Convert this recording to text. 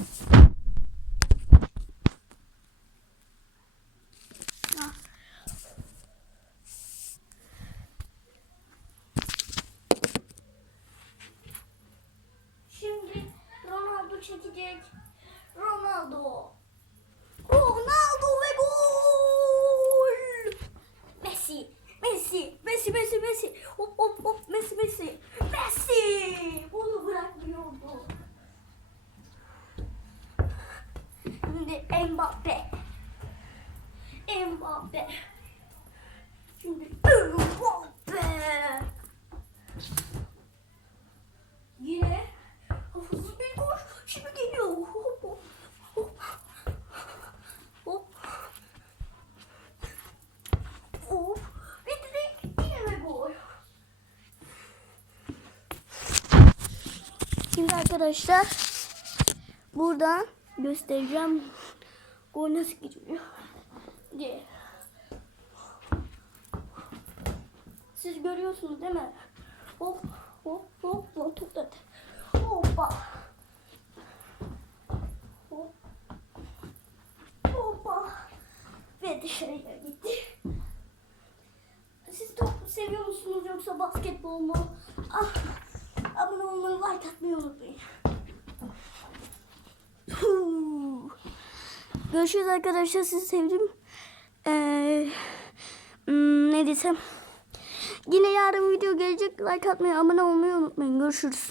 Şimdi Ronaldo çekecek. Ronaldo. Ronaldo ve gol. Messi. Messi. Messi. Messi. Messi. Hop hop hop. Messi. Messi. Messi. Mbappe. Mbappe. Şimdi Mbappe. Yine hafızlı bir gol. Şimdi geliyor. Hop hop. Hop. Hop. Hop. Şimdi arkadaşlar buradan göstereceğim gol nasıl geçiyor diye. Siz görüyorsunuz değil mi? Hop hop hop hop topladı. Hoppa. Hop. Hoppa. Ve dışarıya gitti. Siz top seviyor musunuz yoksa basketbol mu? Ah, abone olmayı, like atmayı unutmayın. Görüşürüz arkadaşlar. Sizi sevdim. Ee, hmm, ne desem. Yine yarın video gelecek. Like atmayı, abone olmayı unutmayın. Görüşürüz.